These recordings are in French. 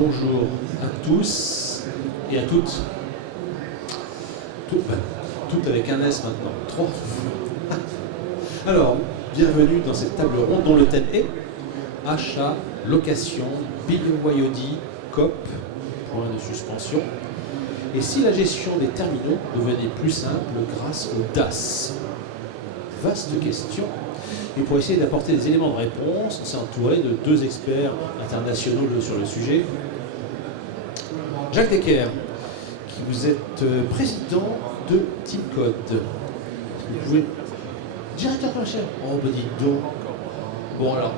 bonjour à tous et à toutes. Toutes avec un S maintenant. 3. Alors, bienvenue dans cette table ronde dont le thème est achat, location, BYOD, COP, point de suspension. Et si la gestion des terminaux devenait plus simple grâce au DAS? Vaste question. Et pour essayer d'apporter des éléments de réponse, on s'est entouré de deux experts internationaux sur le sujet. Jacques Decker, qui vous êtes président de TeamCode. Vous pouvez... Directeur commercial. Oh, bah dites donc. Bon, alors,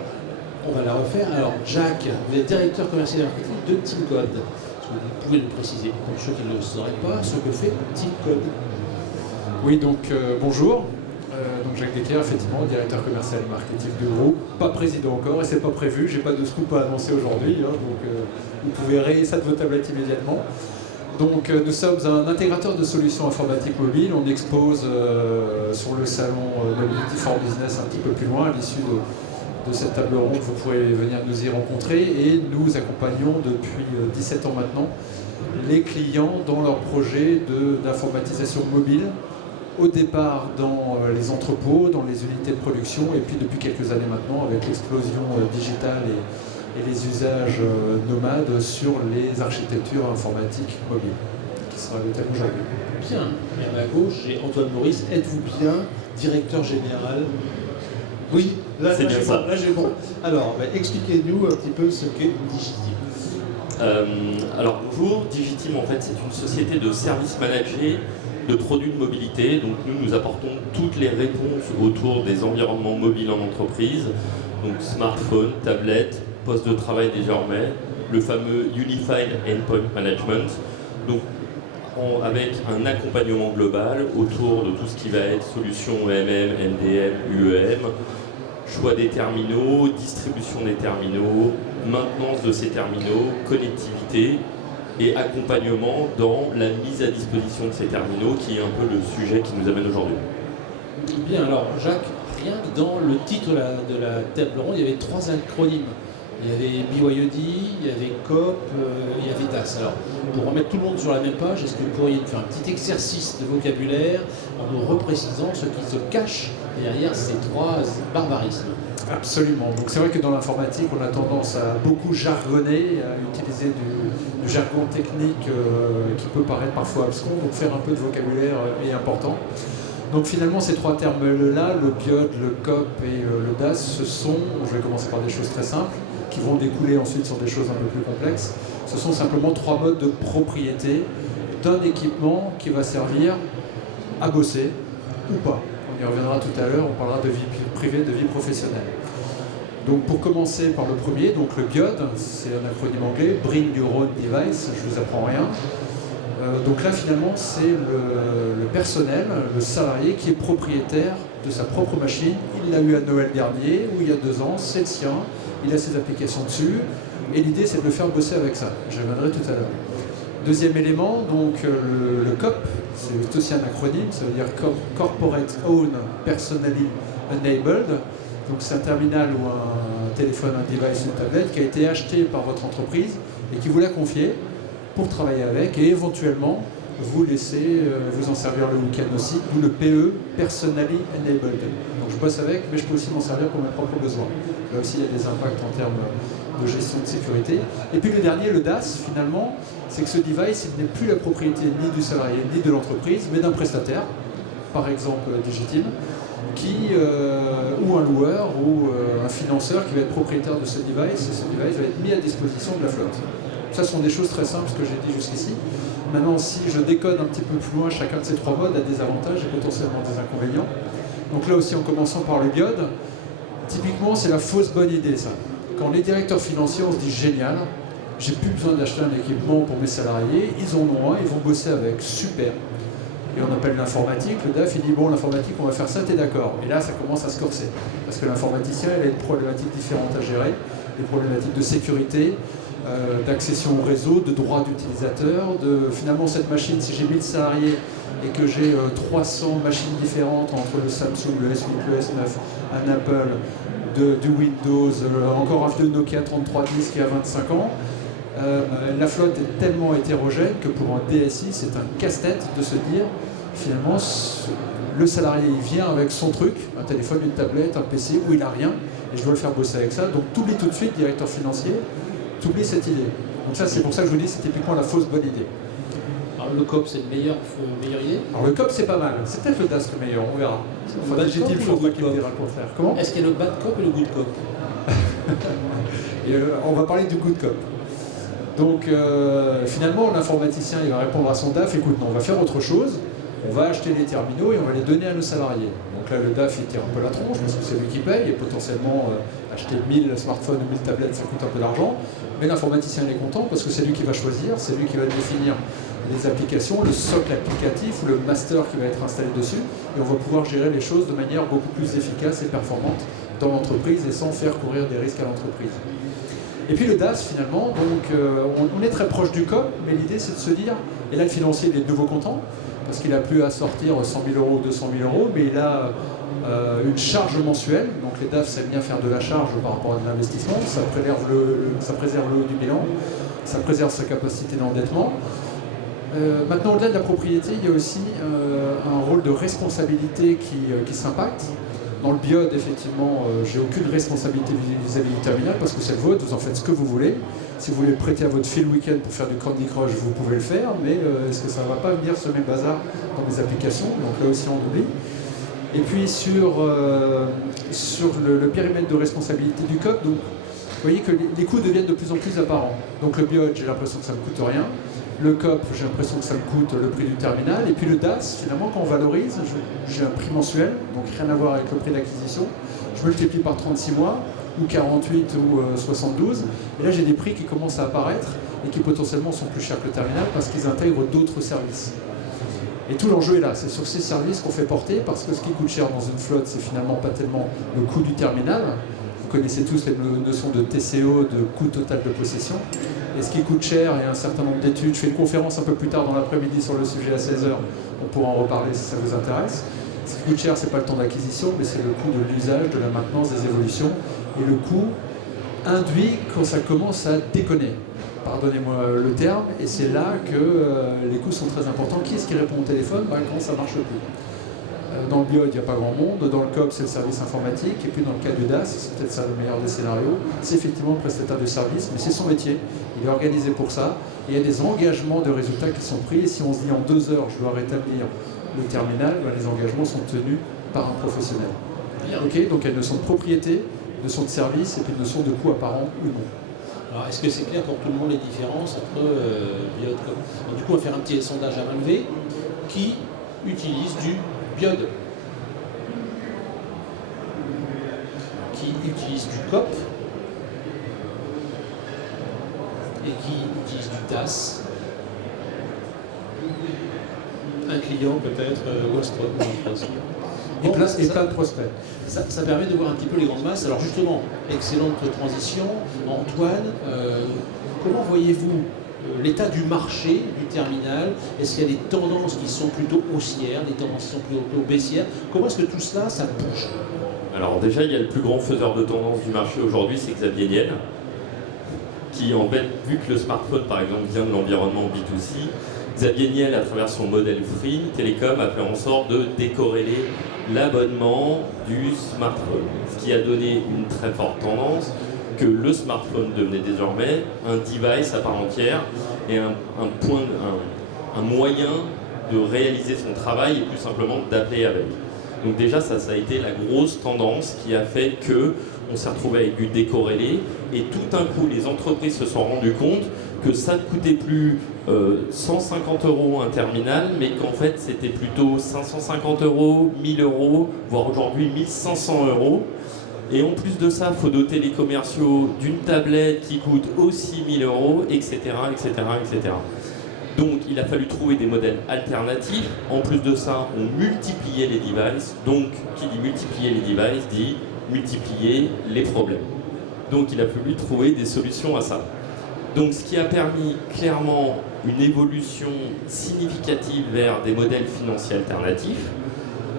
on va la refaire. Alors, Jacques, vous êtes directeur commercial et marketing de TeamCode. Vous pouvez nous préciser, pour ceux qui ne le sauraient pas, ce que fait TeamCode. Oui, donc bonjour. Donc Jacques Decker, effectivement, directeur commercial et marketing de groupe. Pas président encore, et c'est pas prévu. J'ai pas de scoop à annoncer aujourd'hui, hein, donc vous pouvez rayer ça de vos tablettes immédiatement. Donc nous sommes un intégrateur de solutions informatiques mobiles. On expose sur le salon Mobility for Business un petit peu plus loin. À l'issue de cette table ronde, vous pourrez venir nous y rencontrer. Et nous accompagnons depuis 17 ans maintenant les clients dans leurs projets d'informatisation mobile. Au départ dans les entrepôts, dans les unités de production, et puis depuis quelques années maintenant avec l'explosion digitale et les usages nomades sur les architectures informatiques mobiles, qui sera le thème aujourd'hui. Bien. Et à ma gauche, j'ai Antoine Maurice. Êtes-vous bien directeur général? Oui, là c'est bien ça. Là j'ai bon. Alors, expliquez-nous un petit peu ce qu'est Digitim. Alors bonjour, Digitim en fait c'est une société de services managés de produits de mobilité. Donc nous apportons toutes les réponses autour des environnements mobiles en entreprise, donc smartphone, tablette, poste de travail désormais, le fameux Unified Endpoint Management, donc avec un accompagnement global autour de tout ce qui va être solution MDM, UEM, choix des terminaux, distribution des terminaux, maintenance de ces terminaux, connectivité et accompagnement dans la mise à disposition de ces terminaux, qui est un peu le sujet qui nous amène aujourd'hui. Bien, alors Jacques, rien que dans le titre de la table ronde, il y avait 3 acronymes. Il y avait BYOD, il y avait COP, il y avait DAS. Alors, pour remettre tout le monde sur la même page, est-ce que vous pourriez faire un petit exercice de vocabulaire en nous reprécisant ce qui se cache derrière ces 3 barbarismes? Absolument. Donc c'est vrai que dans l'informatique, on a tendance à beaucoup jargonner, à utiliser du jargon technique qui peut paraître parfois abscon, donc faire un peu de vocabulaire est important. Donc finalement, ces 3 termes-là, le BYOD, le COP et le DAS, ce sont, je vais commencer par des choses très simples, qui vont découler ensuite sur des choses un peu plus complexes. Ce sont simplement 3 modes de propriété d'un équipement qui va servir à bosser ou pas. On y reviendra tout à l'heure, on parlera de vie privée, de vie professionnelle. Donc pour commencer par le premier, donc le BYOD, c'est un acronyme anglais, Bring Your Own Device, je ne vous apprends rien. Donc là finalement c'est le personnel, le salarié qui est propriétaire de sa propre machine. Il l'a eu à Noël dernier ou il y a 2 ans, c'est le sien, il a ses applications dessus et l'idée c'est de le faire bosser avec ça. Je reviendrai tout à l'heure. Deuxième élément, donc le COP, c'est aussi un acronyme, ça veut dire Corporate Own Personally Enabled. Donc c'est un terminal ou un téléphone, un device, une tablette qui a été acheté par votre entreprise et qui vous l'a confié pour travailler avec et éventuellement vous laisser vous en servir le week-end aussi, ou le PE, Personally Enabled. Donc je bosse avec, mais je peux aussi m'en servir pour mes propres besoins. Là aussi il y a des impacts en termes de gestion de sécurité. Et puis le dernier, le DAS, finalement, c'est que ce device, il n'est plus la propriété ni du salarié ni de l'entreprise, mais d'un prestataire, par exemple Digitim, ou un loueur ou un financeur qui va être propriétaire de ce device, et ce device va être mis à disposition de la flotte. Ça sont des choses très simples, ce que j'ai dit jusqu'ici. Maintenant, si je décode un petit peu plus loin, chacun de ces 3 modes a des avantages et potentiellement des inconvénients. Donc là aussi, en commençant par le BYOD, typiquement, c'est la fausse bonne idée, ça. Quand les directeurs financiers, on se dit génial, j'ai plus besoin d'acheter un équipement pour mes salariés, ils en ont un, ils vont bosser avec, super. Et on appelle l'informatique, le DAF, il dit bon, l'informatique, on va faire ça, t'es d'accord. Et là, ça commence à se corser. Parce que l'informaticien, il a des problématiques différentes à gérer, des problématiques de sécurité, d'accession au réseau, de droits d'utilisateur, de finalement cette machine, si j'ai 1000 salariés et que j'ai 300 machines différentes entre le Samsung, le S8, le S9, un Apple, du Windows, encore un vieux Nokia 3310 qui a 25 ans, La flotte est tellement hétérogène que pour un DSI, c'est un casse-tête de se dire, finalement, le salarié il vient avec son truc, un téléphone, une tablette, un PC, où il n'a rien, et je dois le faire bosser avec ça. Donc t'oublies tout de suite, directeur financier, t'oublies cette idée. Donc ça, c'est pour ça que je vous dis, c'est typiquement la fausse bonne idée. Alors le COP, c'est une meilleure idée. Alors le COP, c'est pas mal. C'est peut-être le DAS le meilleur, on verra. Enfin, J'ai-t-il le faudra qu'il me dira le contraire. Comment? Est-ce qu'il y a le bad cop et le good cop? Et on va parler du good cop. Donc finalement, l'informaticien, il va répondre à son DAF, écoute, non, on va faire autre chose. On va acheter les terminaux et on va les donner à nos salariés. Donc là, le DAF, il tire un peu la tronche parce que c'est lui qui paye et potentiellement acheter 1000 smartphones ou 1000 tablettes, ça coûte un peu d'argent. Mais l'informaticien, il est content parce que c'est lui qui va choisir, c'est lui qui va définir les applications, le socle applicatif ou le master qui va être installé dessus. Et on va pouvoir gérer les choses de manière beaucoup plus efficace et performante dans l'entreprise et sans faire courir des risques à l'entreprise. Et puis le DAS, finalement, donc on est très proche du COP, mais l'idée c'est de se dire, et là le financier il est de nouveau content, parce qu'il n'a plus à sortir 100 000 euros ou 200 000 euros, mais il a une charge mensuelle. Donc les DAF savent bien faire de la charge par rapport à de l'investissement, ça préserve le haut du bilan, ça préserve sa capacité d'endettement. Maintenant, au-delà de la propriété, il y a aussi un rôle de responsabilité qui s'impacte. Dans le BIOD, effectivement, j'ai aucune responsabilité vis-à-vis du terminal parce que c'est le vôtre, vous en faites ce que vous voulez. Si vous voulez le prêter à votre fille le week-end pour faire du Candy Crush, vous pouvez le faire, mais est-ce que ça ne va pas venir semer le bazar dans mes applications? Donc là aussi, on oublie. Et puis sur le périmètre de responsabilité du COP, donc, vous voyez que les coûts deviennent de plus en plus apparents. Donc le BIOD, j'ai l'impression que ça ne me coûte rien. Le COP, j'ai l'impression que ça me coûte le prix du terminal. Et puis le DAS, finalement, quand on valorise, j'ai un prix mensuel, donc rien à voir avec le prix d'acquisition. Je multiplie par 36 mois, ou 48 ou 72. Et là, j'ai des prix qui commencent à apparaître et qui potentiellement sont plus chers que le terminal parce qu'ils intègrent d'autres services. Et tout l'enjeu est là, c'est sur ces services qu'on fait porter parce que ce qui coûte cher dans une flotte, c'est finalement pas tellement le coût du terminal. Vous connaissez tous les notions de TCO, de coût total de possession. Et ce qui coûte cher, il y a un certain nombre d'études. Je fais une conférence un peu plus tard dans l'après-midi sur le sujet à 16h. On pourra en reparler si ça vous intéresse. Ce qui coûte cher, ce n'est pas le temps d'acquisition, mais c'est le coût de l'usage, de la maintenance, des évolutions. Et le coût induit quand ça commence à déconner. Pardonnez-moi le terme. Et c'est là que les coûts sont très importants. Qui est-ce qui répond au téléphone? Quand ça ne marche plus. Dans le BIOD, il n'y a pas grand monde. Dans le COP, c'est le service informatique. Et puis dans le cas du DAS, c'est peut-être ça le meilleur des scénarios, c'est effectivement le prestataire de service, mais c'est son métier. Il est organisé pour ça. Et il y a des engagements de résultats qui sont pris. Et si on se dit en 2 heures, je dois rétablir le terminal, les engagements sont tenus par un professionnel. Okay, donc il y a une notion de propriété, une notion de service et puis une notion de coût apparent ou non. Alors, est-ce que c'est clair pour tout le monde les différences entre BIOD et COP? Donc, du coup, on va faire un petit sondage à main levée. Qui utilise du BIOD? Qui utilise du COP? Et qui utilise du DAS? Un client peut-être, Westport ou un prospect. Et plein de prospects. Ça permet de voir un petit peu les grandes masses. Alors justement, excellente transition. Antoine, comment voyez-vous l'état du marché du terminal? Est-ce qu'il y a des tendances qui sont plutôt haussières, des tendances qui sont plutôt baissières? Comment est-ce que tout cela, ça bouge? Alors déjà, il y a le plus grand faiseur de tendance du marché aujourd'hui, c'est Xavier Niel, qui en fait, vu que le smartphone par exemple vient de l'environnement B2C, Xavier Niel, à travers son modèle Free Telecom, a fait en sorte de décorréler l'abonnement du smartphone. Ce qui a donné une très forte tendance que le smartphone devenait désormais un device à part entière et un moyen de réaliser son travail et plus simplement d'appeler avec. Donc déjà, ça a été la grosse tendance qui a fait qu'on s'est retrouvé avec du décorrélé et tout un coup, les entreprises se sont rendues compte que ça ne coûtait plus 150 € un terminal, mais qu'en fait c'était plutôt 550 €, 1000 €, voire aujourd'hui 1500 €. Et en plus de ça, il faut doter les commerciaux d'une tablette qui coûte aussi 1000 €, etc., etc., etc. Donc il a fallu trouver des modèles alternatifs. En plus de ça, on multipliait les devices. Donc qui dit multiplier les devices dit multiplier les problèmes. Donc il a fallu trouver des solutions à ça. Donc ce qui a permis clairement une évolution significative vers des modèles financiers alternatifs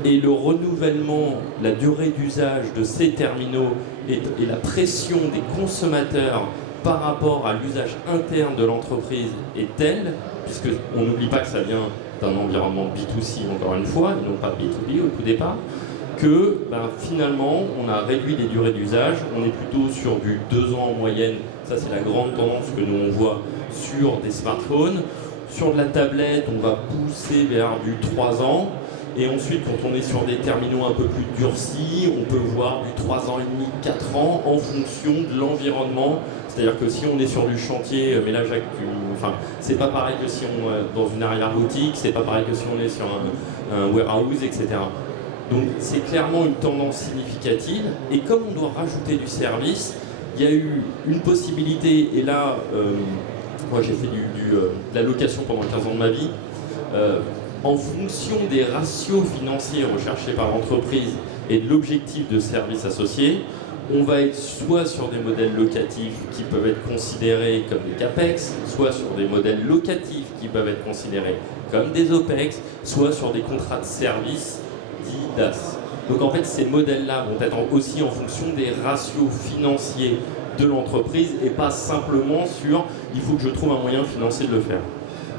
et le renouvellement, la durée d'usage de ces terminaux et la pression des consommateurs par rapport à l'usage interne de l'entreprise est telle, puisqu'on n'oublie pas que ça vient d'un environnement B2C encore une fois, et non pas B2B au tout départ, que finalement on a réduit les durées d'usage, on est plutôt sur du 2 ans en moyenne, ça c'est la grande tendance que nous on voit sur des smartphones. Sur de la tablette, on va pousser vers du 3 ans. Et ensuite, quand on est sur des terminaux un peu plus durcis, on peut voir du 3 ans et demi, 4 ans en fonction de l'environnement. C'est-à-dire que si on est sur du chantier, mais là Jacques, c'est pas pareil que si on est dans une arrière-boutique, c'est pas pareil que si on est sur un warehouse, etc. Donc c'est clairement une tendance significative. Et comme on doit rajouter du service, il y a eu une possibilité, et là, moi j'ai fait de la location pendant 15 ans de ma vie, en fonction des ratios financiers recherchés par l'entreprise et de l'objectif de service associé, on va être soit sur des modèles locatifs qui peuvent être considérés comme des CAPEX, soit sur des modèles locatifs qui peuvent être considérés comme des OPEX, soit sur des contrats de service dits DAS. Donc en fait, ces modèles-là vont être aussi en fonction des ratios financiers de l'entreprise et pas simplement sur « il faut que je trouve un moyen financier de le faire ».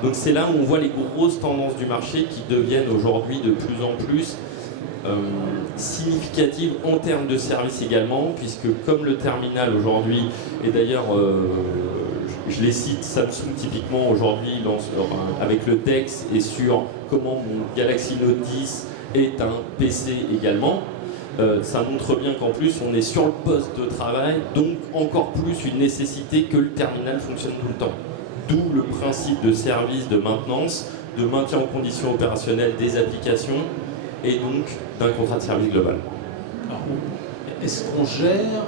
Donc c'est là où on voit les grosses tendances du marché qui deviennent aujourd'hui de plus en plus significatives en termes de services également, puisque comme le terminal aujourd'hui, et d'ailleurs je les cite, Samsung typiquement aujourd'hui avec le DeX et sur comment mon Galaxy Note 10 est un PC également, ça montre bien qu'en plus on est sur le poste de travail, donc encore plus une nécessité que le terminal fonctionne tout le temps. D'où le principe de service de maintenance, de maintien en condition opérationnelle des applications et donc d'un contrat de service global. Alors, est-ce qu'on gère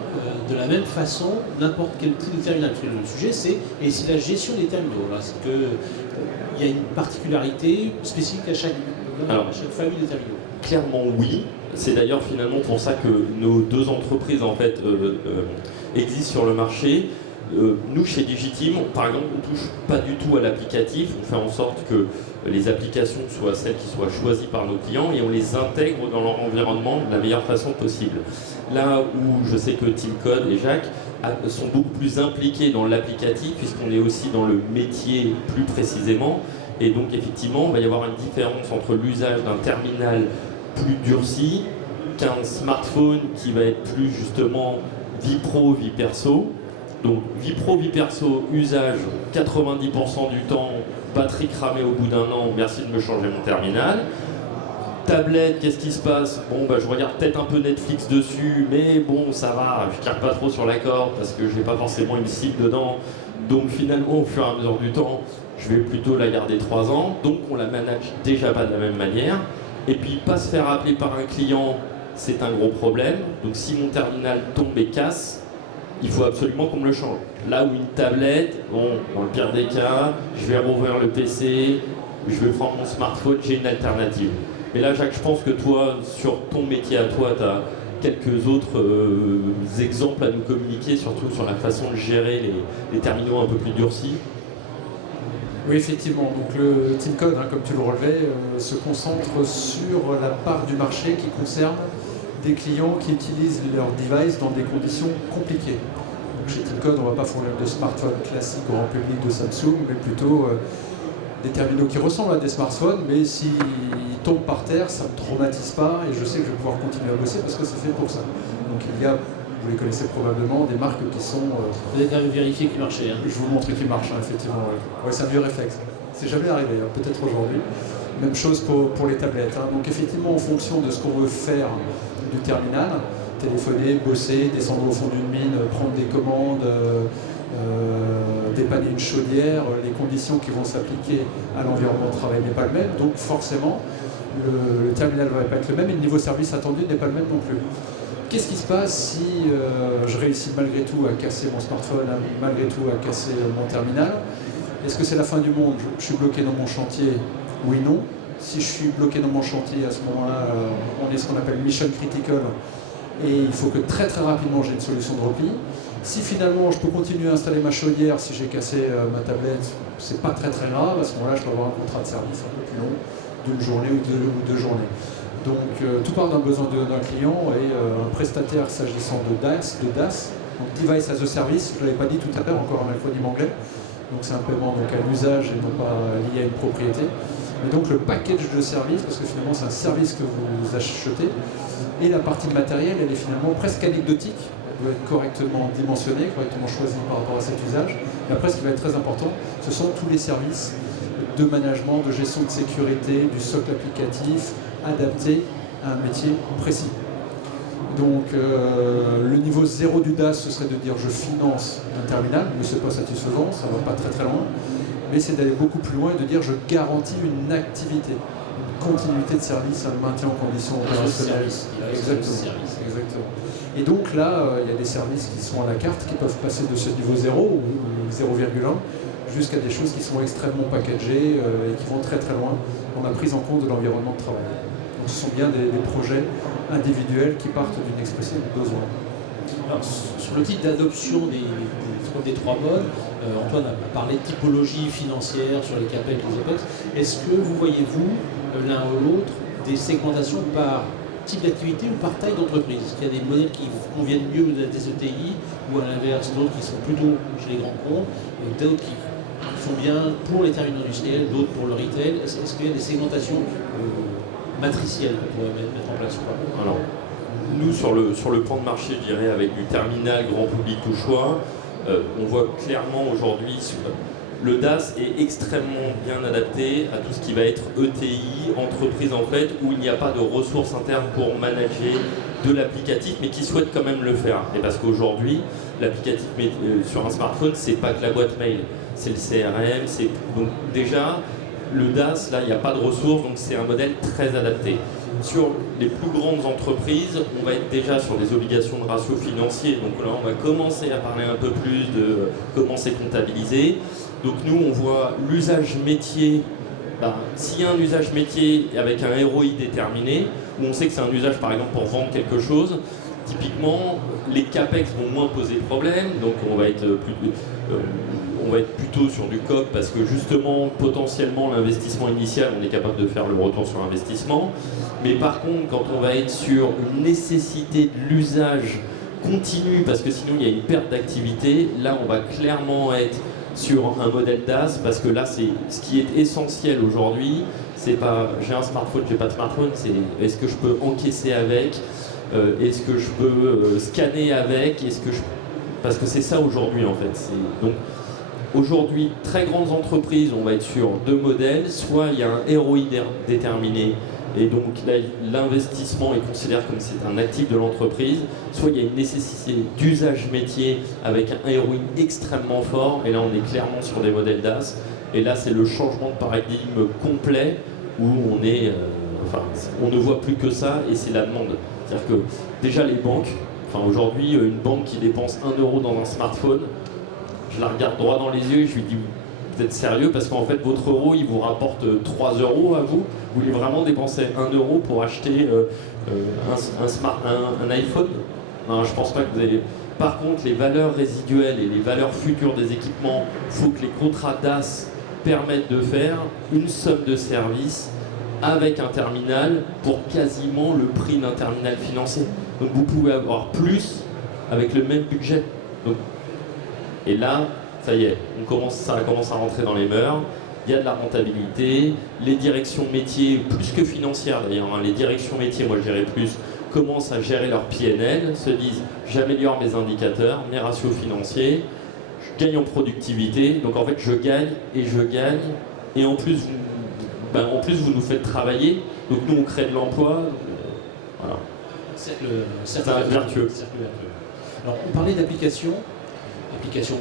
de la même façon n'importe quel type de terminal? Parce que le sujet c'est, et si la gestion des terminaux, est-ce qu'il y a une particularité spécifique à chaque famille de terminaux? Clairement oui. C'est d'ailleurs finalement pour ça que nos deux entreprises en fait existent sur le marché. Nous, chez Digiteam, par exemple, on ne touche pas du tout à l'applicatif. On fait en sorte que les applications soient celles qui soient choisies par nos clients et on les intègre dans leur environnement de la meilleure façon possible. Là où je sais que Team Code et Jacques sont beaucoup plus impliqués dans l'applicatif puisqu'on est aussi dans le métier plus précisément. Et donc, effectivement, il va y avoir une différence entre l'usage d'un terminal plus durci qu'un smartphone qui va être plus justement vie pro, vie perso. Donc vie pro, vie perso, usage 90% du temps, batterie cramée au bout d'un an, merci de me changer mon terminal. Tablette, qu'est-ce qui se passe? Bon, je regarde peut-être un peu Netflix dessus, mais bon, ça va, je tire pas trop sur la corde parce que j'ai pas forcément une cible dedans. Donc finalement, au fur et à mesure du temps, je vais plutôt la garder 3 ans. Donc on la manage déjà pas de la même manière. Et puis pas se faire appeler par un client, c'est un gros problème. Donc si mon terminal tombe et casse, il faut absolument qu'on me le change. Là où une tablette, bon, dans le pire des cas, je vais rouvrir le PC, je vais prendre mon smartphone, j'ai une alternative. Mais là, Jacques, je pense que toi, sur ton métier à toi, tu as quelques autres exemples à nous communiquer, surtout sur la façon de gérer les terminaux un peu plus durcis. Oui, effectivement. Donc le Team Code, comme tu le relevais, se concentre sur la part du marché qui concerne des clients qui utilisent leur device dans des conditions compliquées. Donc chez Team Code, on ne va pas fournir de smartphones classiques au grand public de Samsung, mais plutôt des terminaux qui ressemblent à des smartphones, mais s'ils tombent par terre, ça ne me traumatise pas et je sais que je vais pouvoir continuer à bosser parce que c'est fait pour ça. Donc il y a, vous les connaissez probablement, des marques qui sont... Vous avez quand même vérifié qu'ils marchaient. Je vous montre qu'ils marchent, effectivement. Ouais, c'est un vieux réflexe. C'est jamais arrivé, peut-être aujourd'hui. Même chose pour les tablettes. Donc effectivement, en fonction de ce qu'on veut faire du terminal, téléphoner, bosser, descendre au fond d'une mine, prendre des commandes, dépanner une chaudière, les conditions qui vont s'appliquer à l'environnement de travail n'est pas le même, donc forcément le terminal ne va pas être le même et le niveau service attendu n'est pas le même non plus. Qu'est-ce qui se passe si je réussis malgré tout à casser mon smartphone, malgré tout à casser mon terminal? Est-ce que c'est la fin du monde? Je suis bloqué dans mon chantier? Oui, non. Si je suis bloqué dans mon chantier, à ce moment-là, on est ce qu'on appelle mission critical et il faut que très très rapidement j'ai une solution de repli. Si finalement je peux continuer à installer ma chaudière, si j'ai cassé ma tablette, c'est pas très très grave, à ce moment-là je peux avoir un contrat de service un peu plus long, d'une journée ou deux journées. Donc tout part d'un besoin d'un client et un prestataire s'agissant de DAS Donc Device as a Service, je ne l'avais pas dit tout à l'heure, encore un acronyme anglais. Donc c'est un paiement donc, à l'usage et non pas lié à une propriété. Et donc le package de services, parce que finalement c'est un service que vous achetez, et la partie de matériel, elle est finalement presque anecdotique. Elle doit être correctement dimensionnée, correctement choisie par rapport à cet usage. Et après, ce qui va être très important, ce sont tous les services de management, de gestion de sécurité, du socle applicatif, adapté à un métier précis. Donc le niveau 0 du DAS, ce serait de dire je finance un terminal, mais ce n'est pas satisfaisant, ça ne va pas très très loin, mais c'est d'aller beaucoup plus loin et de dire je garantis une activité, une continuité de service, un maintien en conditions opérationnelles. Exactement. Et donc là, il y a des services qui sont à la carte, qui peuvent passer de ce niveau 0 ou 0,1 jusqu'à des choses qui sont extrêmement packagées et qui vont très très loin dans la prise en compte de l'environnement de travail. Donc ce sont bien des projets individuels qui partent d'une expression de besoin. Alors, sur le type d'adoption des trois modes, Antoine a parlé de typologie financière sur les CAPEX, les OPEX. Est-ce que vous voyez-vous, l'un ou l'autre, des segmentations par type d'activité ou par taille d'entreprise? Est-ce qu'il y a des modèles qui conviennent mieux à des ETI ou à l'inverse, d'autres qui sont plutôt chez les grands comptes, et d'autres qui sont bien pour les terminaux industriels, d'autres pour le retail? Est-ce qu'il y a des segmentations matricielles qu'on pourrait mettre en place? Alors, nous, sur le plan de marché, je dirais, avec du terminal grand public ou choix, on voit clairement aujourd'hui le DAS est extrêmement bien adapté à tout ce qui va être ETI, entreprise en fait, où il n'y a pas de ressources internes pour manager de l'applicatif, mais qui souhaitent quand même le faire. Et parce qu'aujourd'hui, l'applicatif sur un smartphone, c'est pas que la boîte mail, c'est le CRM, donc déjà, le DAS, là, il n'y a pas de ressources, donc c'est un modèle très adapté. Sur les plus grandes entreprises, on va être déjà sur des obligations de ratio financier. Donc là, on va commencer à parler un peu plus de comment c'est comptabilisé. Donc nous, on voit l'usage métier. S'il y a un usage métier avec un ROI déterminé, où on sait que c'est un usage, par exemple, pour vendre quelque chose, typiquement, les CAPEX vont moins poser problème. Donc on va être plutôt sur du COP parce que justement, potentiellement, l'investissement initial, on est capable de faire le retour sur investissement. Mais par contre, quand on va être sur une nécessité de l'usage continu, parce que sinon il y a une perte d'activité, là on va clairement être sur un modèle DAS, parce que là c'est ce qui est essentiel aujourd'hui, c'est pas j'ai un smartphone, j'ai pas de smartphone, c'est est-ce que je peux encaisser avec, est-ce que je peux scanner avec, parce que c'est ça aujourd'hui en fait. Donc aujourd'hui, très grandes entreprises, on va être sur deux modèles, soit il y a un ROI déterminé, et donc là, l'investissement est considéré comme c'est un actif de l'entreprise, soit il y a une nécessité d'usage métier avec un ROI extrêmement fort, et là on est clairement sur des modèles DAS, et là c'est le changement de paradigme complet où on ne voit plus que ça, et c'est la demande. C'est-à-dire que déjà les banques, aujourd'hui une banque qui dépense 1 euro dans un smartphone, je la regarde droit dans les yeux et je lui dis vous êtes sérieux parce qu'en fait votre euro il vous rapporte 3 euros à vous. Vous voulez vraiment dépenser 1 euro pour acheter un iPhone? Non, je pense pas que vous allez. Par contre, les valeurs résiduelles et les valeurs futures des équipements, il faut que les contrats DAS permettent de faire une somme de services avec un terminal pour quasiment le prix d'un terminal financier. Donc vous pouvez avoir plus avec le même budget. Et là, ça y est, ça commence à rentrer dans les mœurs. Il y a de la rentabilité. Les directions métiers, plus que financières d'ailleurs, les directions métiers, moi je dirais plus, commencent à gérer leur PNL, se disent j'améliore mes indicateurs, mes ratios financiers, je gagne en productivité, donc en fait je gagne, et en plus vous nous faites travailler, donc nous on crée de l'emploi. Voilà. Cercle vertueux. Alors on parlait d'application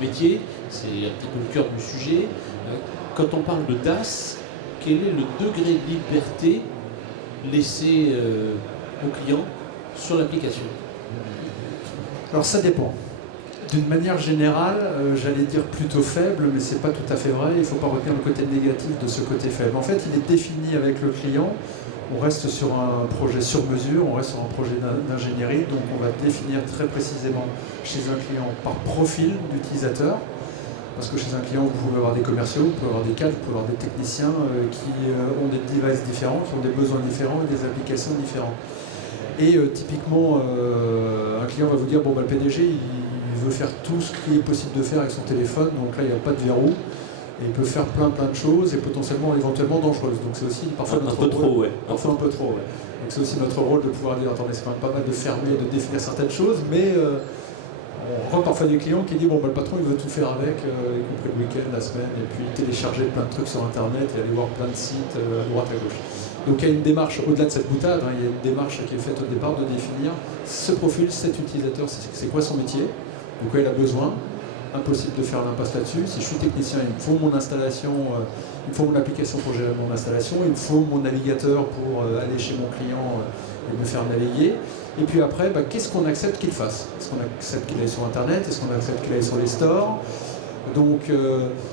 métier, c'est un petit peu le cœur du sujet. Quand on parle de DAS, quel est le degré de liberté laissé aux clients sur l'application? Alors ça dépend. D'une manière générale, j'allais dire plutôt faible, mais c'est pas tout à fait vrai. Il ne faut pas retenir le côté négatif de ce côté faible. En fait, il est défini avec le client. On reste sur un projet sur mesure, on reste sur un projet d'ingénierie, donc on va définir très précisément chez un client par profil d'utilisateur, parce que chez un client, vous pouvez avoir des commerciaux, vous pouvez avoir des cadres, vous pouvez avoir des techniciens qui ont des devices différents, qui ont des besoins différents et des applications différentes. Et typiquement, un client va vous dire, bon, le PDG, il veut faire tout ce qui est possible de faire avec son téléphone, donc là il n'y a pas de verrou, et il peut faire plein de choses et potentiellement éventuellement dangereuses. Donc c'est aussi parfois un peu trop, ouais. Parfois un peu trop, ouais. Donc c'est aussi notre rôle de pouvoir dire attendez, c'est quand même pas mal de fermer, de définir certaines choses, mais on rencontre parfois des clients qui disent bon bah, le patron il veut tout faire avec, y compris le week-end, la semaine, et puis télécharger plein de trucs sur internet et aller voir plein de sites à droite à gauche. Donc il y a une démarche, au-delà de cette boutade, il y a une démarche qui est faite au départ de définir ce profil, cet utilisateur, c'est quoi son métier, de quoi il a besoin. Impossible de faire l'impasse là-dessus. Si je suis technicien, il me faut mon installation, il me faut mon application pour gérer mon installation, il me faut mon navigateur pour aller chez mon client et me faire naviguer. Et puis après, qu'est-ce qu'on accepte qu'il fasse? Est-ce qu'on accepte qu'il aille sur Internet? Est-ce qu'on accepte qu'il aille sur les stores? Donc,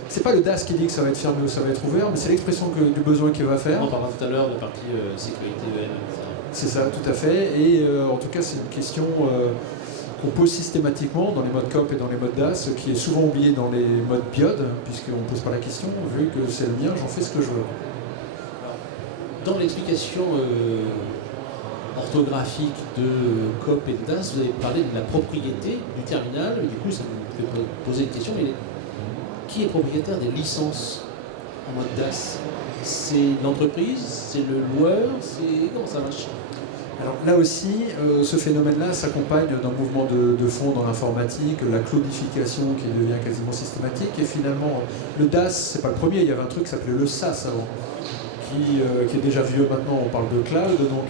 c'est pas le DAS qui dit que ça va être fermé ou ça va être ouvert, mais c'est l'expression du besoin qu'il va faire. On parlera tout à l'heure de la partie sécurité EM. C'est ça, tout à fait. Et en tout cas, c'est une question qu'on pose systématiquement dans les modes COP et dans les modes DAS, qui est souvent oublié dans les modes BIOD, puisqu'on ne pose pas la question, vu que c'est le mien, j'en fais ce que je veux. Dans l'explication orthographique de COP et de DAS, vous avez parlé de la propriété du terminal, et du coup ça me fait poser une question, mais qui est propriétaire des licences en mode DAS? C'est l'entreprise, c'est le loueur, comment ça marche? Alors là aussi, ce phénomène-là s'accompagne d'un mouvement de fond dans l'informatique, la cloudification qui devient quasiment systématique, et finalement, le DAS, c'est pas le premier, il y avait un truc qui s'appelait le SaaS avant, qui est déjà vieux maintenant, on parle de cloud, donc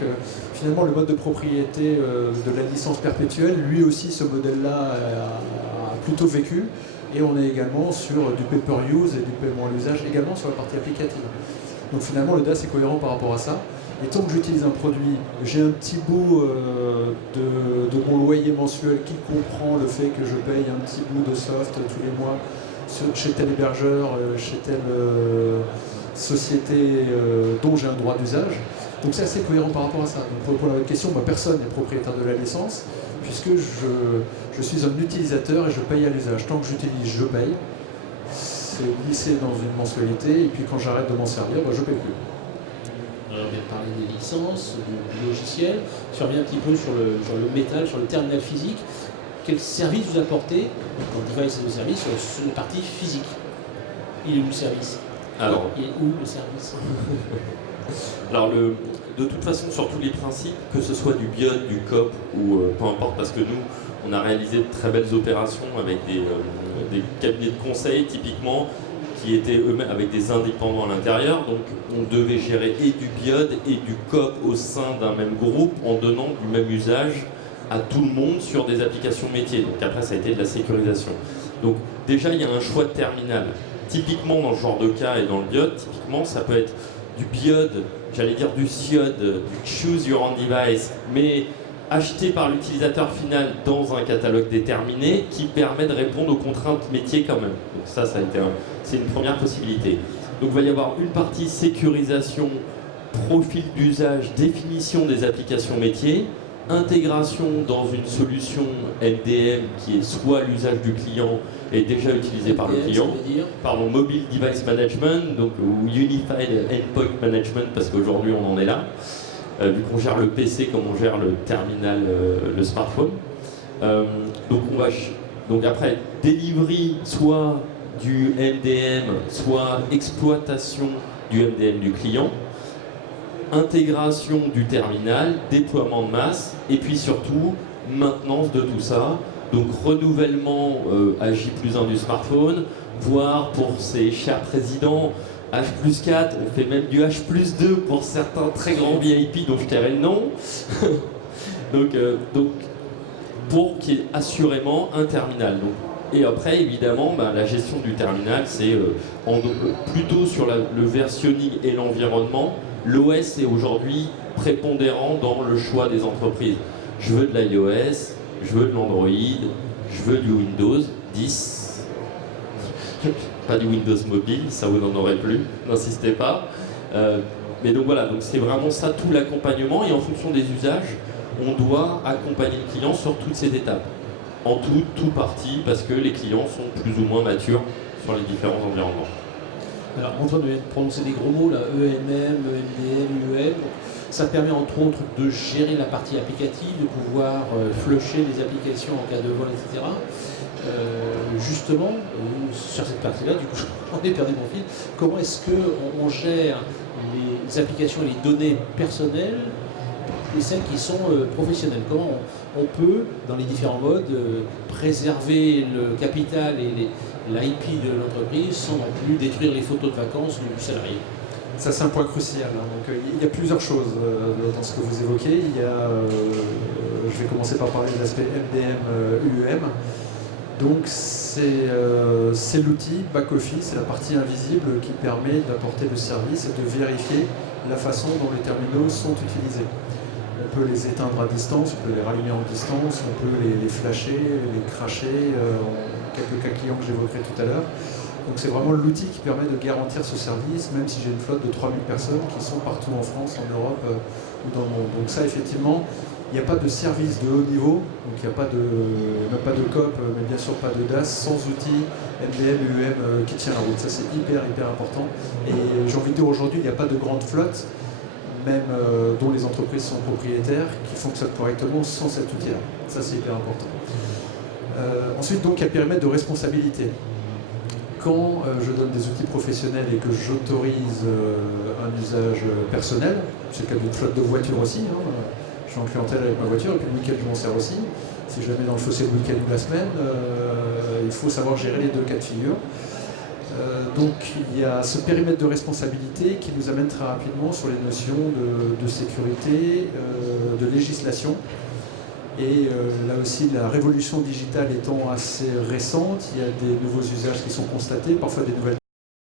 finalement le mode de propriété de la licence perpétuelle, lui aussi ce modèle-là a plutôt vécu, et on est également sur du pay-per-use et du paiement à l'usage, également sur la partie applicative. Donc finalement le DAS est cohérent par rapport à ça. Et tant que j'utilise un produit, j'ai un petit bout de mon loyer mensuel qui comprend le fait que je paye un petit bout de soft tous les mois chez tel hébergeur, chez telle société dont j'ai un droit d'usage. Donc c'est assez cohérent par rapport à ça. Donc pour répondre à votre question, personne n'est propriétaire de la licence, puisque je suis un utilisateur et je paye à l'usage. Tant que j'utilise, je paye. C'est glissé dans une mensualité, et puis quand j'arrête de m'en servir, je ne paye plus. On vient de parler des licences, du logiciel. Si on revient un petit peu sur le métal, sur le terminal physique, quel service vous apportez dans Device as a Service sur la partie physique? Il est où le service? Alors, il est où le service? Alors, de toute façon, sur tous les principes, que ce soit du BIOD, du COP ou peu importe, parce que nous, on a réalisé de très belles opérations avec des cabinets de conseil, typiquement, qui étaient eux-mêmes avec des indépendants à l'intérieur. Donc, on devait gérer et du BIOD et du COP au sein d'un même groupe en donnant du même usage à tout le monde sur des applications métiers. Donc, après, ça a été de la sécurisation. Donc, déjà, il y a un choix de terminal. Typiquement, dans ce genre de cas et dans le BIOD, typiquement, ça peut être du BIOD, j'allais dire du CIOD, du Choose Your Own Device, mais acheté par l'utilisateur final dans un catalogue déterminé qui permet de répondre aux contraintes métiers quand même. Donc ça a été c'est une première possibilité. Donc il va y avoir une partie sécurisation, profil d'usage, définition des applications métiers, intégration dans une solution MDM qui est soit l'usage du client est déjà utilisé par le client, pardon, Mobile Device Management, donc, ou Unified Endpoint Management, parce qu'aujourd'hui on en est là, vu qu'on gère le PC comme on gère le terminal, le smartphone. Donc après, delivery soit du MDM, soit exploitation du MDM du client, intégration du terminal, déploiement de masse, et puis surtout maintenance de tout ça. Donc renouvellement à J+1 du smartphone, voire pour ces chers présidents, H+4, on fait même du H+2 pour certains très grands VIP dont je tairai le nom. donc pour qu'il y ait assurément un terminal. Et après, évidemment, la gestion du terminal, c'est plutôt sur le versionning et l'environnement. L'OS est aujourd'hui prépondérant dans le choix des entreprises. Je veux de l'iOS, je veux de l'Android, je veux du Windows 10. Pas du Windows mobile, ça vous n'en aurez plus, n'insistez pas. Mais donc voilà, donc c'est vraiment ça tout l'accompagnement, et en fonction des usages, on doit accompagner le client sur toutes ces étapes. En tout partie, parce que les clients sont plus ou moins matures sur les différents environnements. Alors, Antoine vient de prononcer des gros mots là, EMM, EMDM, UEM. Ça permet entre autres de gérer la partie applicative, de pouvoir flusher les applications en cas de vol, etc. Justement, sur cette partie-là, du coup, j'en ai perdu mon fil. Comment est-ce qu'on gère les applications et les données personnelles et celles qui sont professionnelles? Comment on peut, dans les différents modes, préserver le capital et l'IP de l'entreprise sans non plus détruire les photos de vacances du salarié? Ça, c'est un point crucial. Donc, il y a plusieurs choses dans ce que vous évoquez. Je vais commencer par parler de l'aspect MDM, UEM. Donc, c'est l'outil back-office, c'est la partie invisible qui permet d'apporter le service et de vérifier la façon dont les terminaux sont utilisés. On peut les éteindre à distance, on peut les rallumer en distance, on peut les flasher, les cracher, quelques cas clients que j'évoquerai tout à l'heure. Donc c'est vraiment l'outil qui permet de garantir ce service, même si j'ai une flotte de 3000 personnes qui sont partout en France, en Europe ou dans le monde. Donc ça, effectivement, il n'y a pas de service de haut niveau, donc il n'y a même pas de COP, mais bien sûr pas de DAS, sans outil MDM, UEM qui tient la route. Ça, c'est hyper important. Et j'ai envie de dire, aujourd'hui, il n'y a pas de grande flotte, même dont les entreprises sont propriétaires, qui fonctionnent correctement sans cet outil-là. Ça, c'est hyper important. Ensuite, donc, il y a le périmètre de responsabilité. Quand je donne des outils professionnels et que j'autorise un usage personnel, c'est le cas d'une flotte de voitures aussi, je suis en clientèle avec ma voiture et puis le week-end je m'en sers aussi. Si je la mets dans le fossé le week-end ou la semaine, il faut savoir gérer les deux cas de figure. Donc il y a ce périmètre de responsabilité qui nous amène très rapidement sur les notions de sécurité, de législation. Et là aussi, la révolution digitale étant assez récente, il y a des nouveaux usages qui sont constatés, parfois des nouvelles